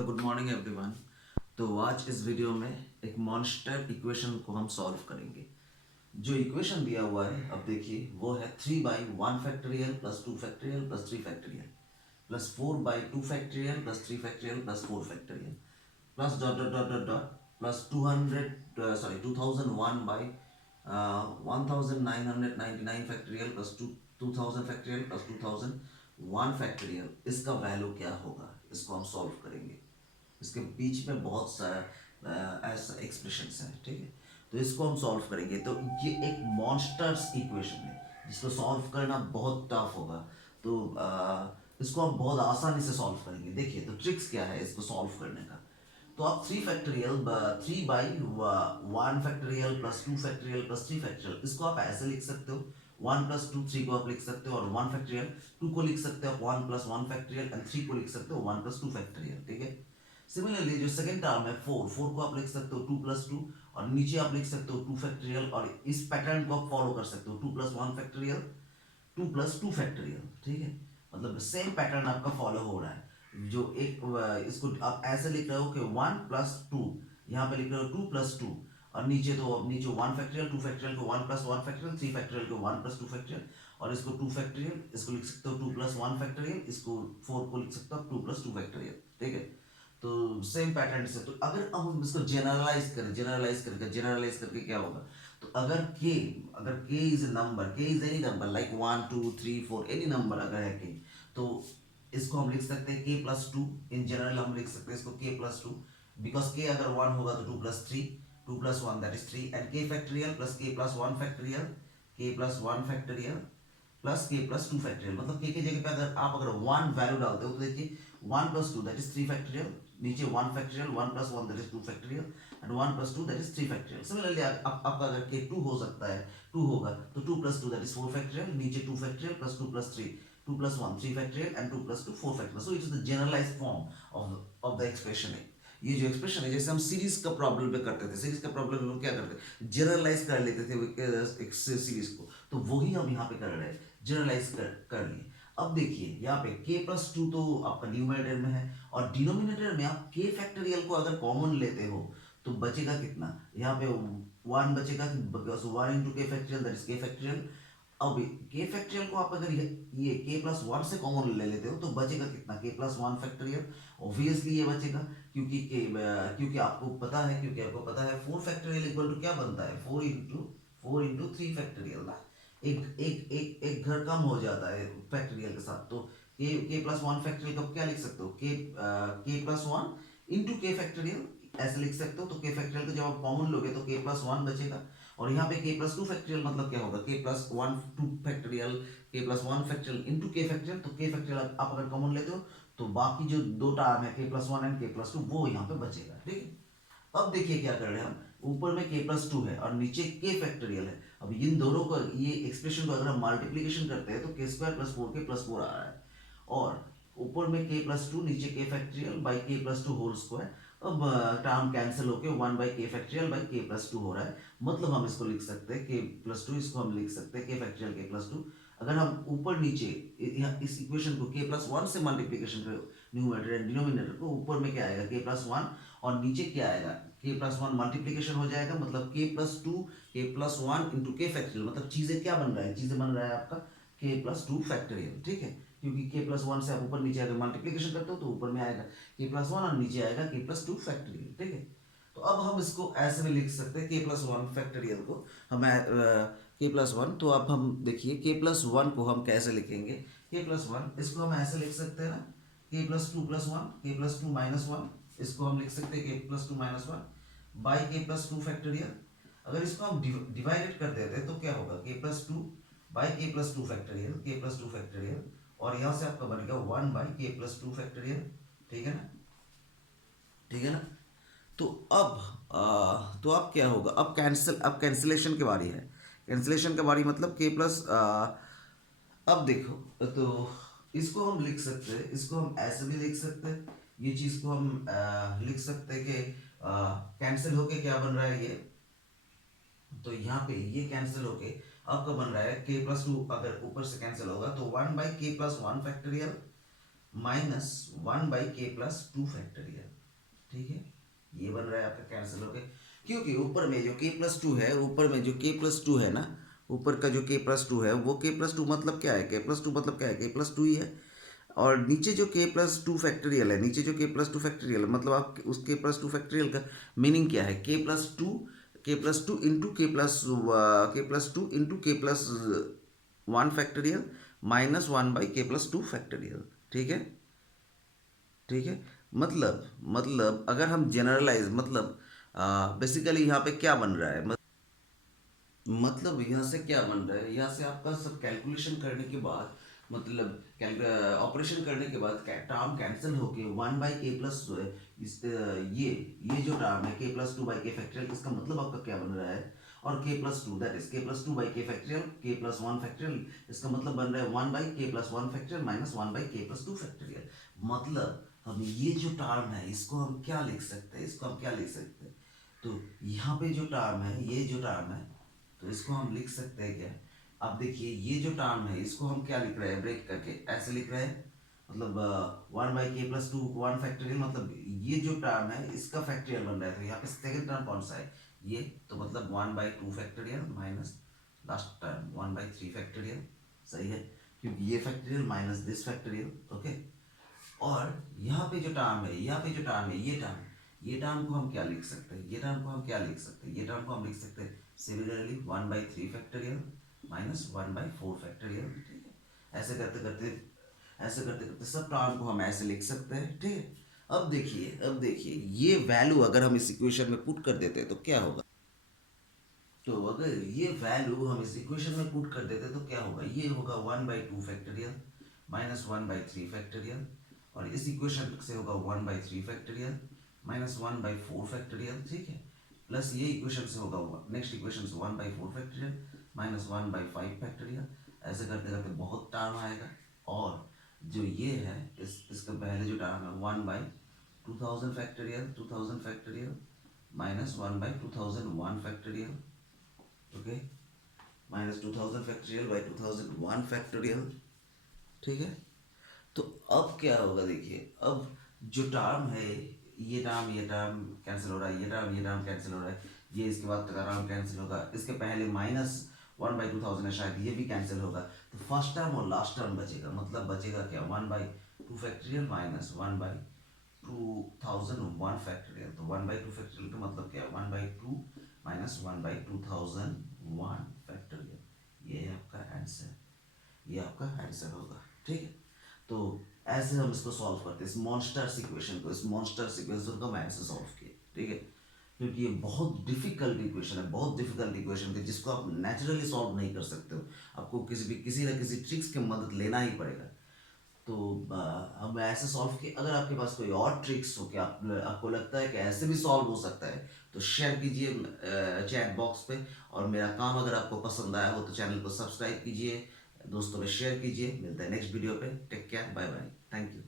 Hello good morning everyone. तो आज इस वीडियो में एक मॉन्स्टर इक्वेशन को हम सॉल्व करेंगे। जो इक्वेशन दिया हुआ है अब देखिए वो है 3/1 factorial plus 2 factorial plus 3 factorial plus 4/2 factorial plus 3 factorial plus 4 factorial plus dot dot dot dot dot plus 2001 by 1999 factorial plus 2000 factorial plus 2001 factorial. इसका वैल्यू क्या होगा, इसको हम सॉल्व करेंगे। इसके बीच में बहुत सारा ऐसा एक्सप्रेशंस है, ठीक है। तो इसको हम सॉल्व करेंगे। तो ये एक मॉन्स्टर्स इक्वेशन है जिसको सॉल्व करना बहुत टफ होगा। तो इसको हम बहुत आसानी से सॉल्व करेंगे। देखिए तो ट्रिक्स क्या है इसको सॉल्व करने का। तो आप 3 by 1 factorial plus 2 factorial plus 3 factorial, इसको आप ऐसे लिख सकते हो। 1 + 2 3 को आप लिख सकते हो, और 1 फैक्टोरियल 2 को लिख सकते हो 1 + 1 फैक्टोरियल, एंड 3 को लिख सकते हो 1 + 2 फैक्टोरियल, ठीक है। सिमिलरली जो सेकंड टर्म है 4 को आप लिख सकते हो 2 + 2, और नीचे आप लिख सकते हो 2 फैक्टोरियल, और इस पैटर्न को आप फॉलो कर सकते हो 2 + 1 फैक्टोरियल 2 + 2 फैक्टोरियल, ठीक है। मतलब सेम पैटर्न आपका फॉलो हो रहा है। जो एक इसको आप ऐसे लिख रहे हो कि 1 + 2, यहाँ पे लिख रहे हो 2 + 2, और नीचे 1 फैक्टोरियल 2 फैक्टोरियल को 1 + 1 फैक्टोरियल 3 फैक्टोरियल को 1 + 2 फैक्टोरियल, और इसको 2 फैक्टोरियल, इसको लिख सकते हो 2 + 1 फैक्टोरियल, इसको 4 को लिख सकते हो 2 + 2 फैक्टोरियल, ठीक है। तो सेम पैटर्न से, तो अगर हम इसको जनरलाइज करके क्या होगा। तो अगर k is a number, k is any number like 1 2 3 4, any number अगर है k, तो इसको हम लिख सकते हैं k + 2। इन जनरल हम लिख सकते हैं इसको k + 2, बिकॉज k अगर 1 होगा तो 2 + 3, 2 + 1 that is 3, and k factorial plus k + 1 factorial, k + 1 factorial plus k + 2 factorial. मतलब k की जगह पे अगर 1 वैल्यू डालते हो तो देखिए 1 + 2 दैट इज 3 फैक्टोरियल, नीचे 1 factorial, 1 + 1 that is 2 factorial, and 1 + 2 that is 3 factorial. Similarly आपका अगर k 2 हो सकता है, 2 होगा तो 2 + 2 दैट इज 4 फैक्टोरियल, नीचे 2 factorial plus 2 + 3, 2 + 1 3 factorial, and 2 + 2 4 factorial. So it is the generalised form of the expression है। ये जो एक्सप्रेशन है, जैसे हम सीरीज का प्रॉब्लम पे करते थे, सीरीज का प्रॉब्लम में हम क्या करते थे, जनरलाइज कर लेते थे एक सीरीज को, तो वही हम यहाँ पे कर रहे हैं, जनरलाइज कर लिए। अब देखिए यहाँ पे k + 2 तो आपका न्यूमरेटर में है, और डिनोमिनेटर में आप k फैक्टोरियल को अगर कॉमन लेते हो तो बचेगा कितना, यहाँ पे 1 बचेगा, because 1 × k factorial that is k factorial. अब k फैक्टोरियल को आप अगर ये k + 1 से कॉमन ले लेते हो तो बचेगा कितना, k + 1 फैक्टोरियल। ऑब्वियसली ये बचेगा, क्योंकि आपको पता है 4 फैक्टोरियल इक्वल टू क्या बनता है, 4 × 3 फैक्टोरियल ना। एक घर कम हो जाता है फैक्टोरियल के साथ। तो k + 1 फैक्टोरियल को क्या लिख सकते हो, k + 1 × k फैक्टोरियल ऐसे लिख सकते हो। तो k फैक्टोरियल को जब आप कॉमन लोगे तो k + 1 बचेगा, और यहाँ पे k + 2 फैक्टोरियल मतलब क्या होगा, k + 1 2 factorial, k + 1 factorial into k factorial. तो k फैक्टोरियल आप अगर कॉमन लेते हो तो बाकी जो दो टर्म है k + 1 एंड k + 2 वो यहाँ पे बचेगा, ठीक है। अब देखिए क्या कर रहे हैं हम, ऊपर में k + 2 है और नीचे k फैक्टोरियल है। अब इन दोनों को, ये एक्सप्रेशन को अगर हम मल्टीप्लिकेशन करते हैं तो k² + 4k + 4 आ रहा है, और ऊपर में k + 2 नीचे k factorial by k + 2 whole square. अब टर्म कैंसिल होके 1/k फैक्टोरियल बाई k + 2 हो रहा है। मतलब हम इसको लिख सकते हैं k + 2, इसको हम लिख सकते हैं k फैक्टोरियल k + 2। अगर हम ऊपर नीचे इस इक्वेशन को k + 1 से मल्टीप्लिकेशन करें, न्यूमरेटर एंड डिनोमिनेटर को, ऊपर में क्या आएगा k + 1, और नीचे क्या आएगा k + 1 मल्टीप्लिकेशन हो जाएगा, मतलब k + 2 k + 1 × k फैक्टोरियल। मतलब चीजें क्या बन रहा है, चीजें बन रहा है आपका k + 2 फैक्टोरियल, ठीक है। क्योंकि k + 1 से आप ऊपर नीचे अगर मल्टीप्लिकेशन करते हो तो ऊपर में आएगा k + 1 और नीचे आएगा k + 2 फैक्टोरियल, ठीक है। तो अब हम इसको ऐसे में लिख सकते हैं k + 1 फैक्टोरियल को हम k + 1। तो अब हम देखिए k + 1 को हम कैसे लिखेंगे, k + 1 इसको हम ऐसे लिख सकते हैं ना, k + 2 + 1 k + 2 - 1, इसको हम लिख सकते हैं k + 2 - 1 बाई k + 2 फैक्टोरियल। अगर इसको हम डिवाइडेड कर देते हैं तो क्या होगा, k + 2 by k + 2 factorial, k + 2 factorial, और यहाँ से आपका बनेगा 1/k + 2 फैक्टोरियल, ठीक है ना, ठीक है ना। तो अब क्या होगा, अब कैंसिलेशन की बारी है। कैंसिलेशन की बारी मतलब k प्लस, अब देखो, तो इसको हम लिख सकते हैं, इसको हम ऐसे भी लिख सकते हैं, ये चीज को हम लिख सकते हैं कि कैंसिल होके क्या बन रहा है ये, तो यहाँ पे ये कैंसिल होके आपका बन रहा है k + 2, अगर ऊपर से कैंसिल होगा तो 1/k + 1 factorial minus 1/k+2 factorial. ठीक है, ये बन रहा है आपका कैंसिल हो गया, क्योंकि ऊपर में जो k+2 है, ऊपर में जो k+2 है ना, ऊपर का जो k+2 है वो k+2 मतलब क्या है, k+2 मतलब क्या है, k+2 ही है। और नीचे जो k+2 फैक्टोरियल है, नीचे जो k+2 फैक्टोरियल मतलब आप उस k+2 फैक्टोरियल का मीनिंग क्या है, k+2 into k+1 factorial -1/k+2 factorial. ठीक है, ठीक है। मतलब अगर हम जनरलाइज मतलब बेसिकली यहाँ पे क्या बन रहा है, मतलब यहाँ से क्या बन रहा है, यहाँ से आपका सब कैलकुलेशन करने के बाद मतलब ऑपरेशन करने के बाद टर्म कैंसिल होके 1/k+ इस ये जो टर्म है k+2/k फैक्टोरियल, इसका मतलब आपका क्या बन रहा है, और k+2 that is k+2/k factorial k+1 factorial, इसका मतलब बन रहा है 1/k+1 फैक्टोरियल -1/k+2 फैक्टोरियल। मतलब हम ये जो टर्म है इसको हम क्या लिख सकते हैं, इसको हम क्या लिख सकते हैं, तो यहाँ पे जो टर्म है, ये जो टर्म है, तो इसको हम लिख सकते हैं क्या, अब देखिए ये जो टर्म है इसको हम क्या लिख रहे हैं, ब्रेक करके ऐसे लिख रहे हैं, मतलब 1/k+2 1 फैक्टोरियल, मतलब ये जो टर्म है इसका फैक्टोरियल बन रहा है, तो यहाँ पे सेकंड टर्म कौन सा है, ये तो मतलब 1/2 factorial minus last term 1/3 factorial. सही है, क्योंकि ये factorial minus this factorial. Okay, और यहाँ पे जो टर्म है, यहाँ पे जो टर्म है, ये टर्म को हम क्या लिख सकते हैं, ये टर्म को हम क्या लिख सकते हैं, ये टर्म को हम लिख सकते हैं सिमिलरली 1/3 फैक्टोरियल -1/4 फैक्टोरियल। ठीक है, ऐसे करते करते सब टर्म को हम ऐसे लिख सकते हैं। ठीक है, अब देखिए ये वैल्यू अगर हम इस इक्वेशन में पुट कर देते हैं तो क्या होगा, तो अगर ये वैल्यू हम इस इक्वेशन में पुट कर देते तो क्या होगा, ये होगा 1/2 फैक्टोरियल -1/3 फैक्टोरियल, और इस इक्वेशन से होगा 1/3 फैक्टोरियल -1/4 फैक्टोरियल। ठीक है, प्लस ये इक्वेशन से होगा नेक्स्ट इक्वेशन से 1/4 फैक्टोरियल -1/5 फैक्टोरियल। ऐसे करते करते बहुत टर्म आएगा, और जो ये है इसका पहले जो टर्म है 1/2000 फैक्टोरियल 2000 फैक्टोरियल -1/2001 फैक्टोरियल। ओके, -2000 फैक्टोरियल/2001 फैक्टोरियल। ठीक है, तो अब क्या होगा, देखिए अब जो टर्म है, ये टर्म कैंसिल हो रहा है, ये टर्म कैंसिल हो रहा है, ये इसके बाद टर्म कैंसिल होगा, इसके पहले -1/2000 है शायद, ये भी कैंसिल होगा, तो फर्स्ट टर्म और लास्ट टर्म बचेगा, मतलब बचेगा क्या 1/2 फैक्टोरियल -1/2001 फैक्टोरियल। तो 1/2 फैक्टोरियल का मतलब क्या है, 1/2 -1/2001 फैक्टोरियल। ये है आपका आंसर, ये आपका आंसर होगा। ठीक है, तो ऐसे हम इसको सॉल्व करते हैं, इस मॉन्स्टर्स इक्वेशन को, इस मॉन्स्टर्स इक्वेशन को हम ऐसे सॉल्व किए। ठीक है, क्योंकि ये बहुत डिफिकल्ट इक्वेशन है, बहुत डिफिकल्ट इक्वेशन है जिसको आप नेचुरली सॉल्व नहीं कर सकते हो, आपको किसी ना किसी ट्रिक्स की मदद लेना ही पड़ेगा। तो हम ऐसे सॉल्व किए, अगर आपके पास कोई और ट्रिक्स हो कि आपको लगता है कि ऐसे भी सॉल्व हो सकता है तो शेयर कीजिए चैट बॉक्स पे, और मेरा काम अगर आपको पसंद आया हो तो चैनल को सब्सक्राइब कीजिए, दोस्तों में शेयर कीजिए। मिलता है नेक्स्ट वीडियो पे, take care, bye bye, thank you.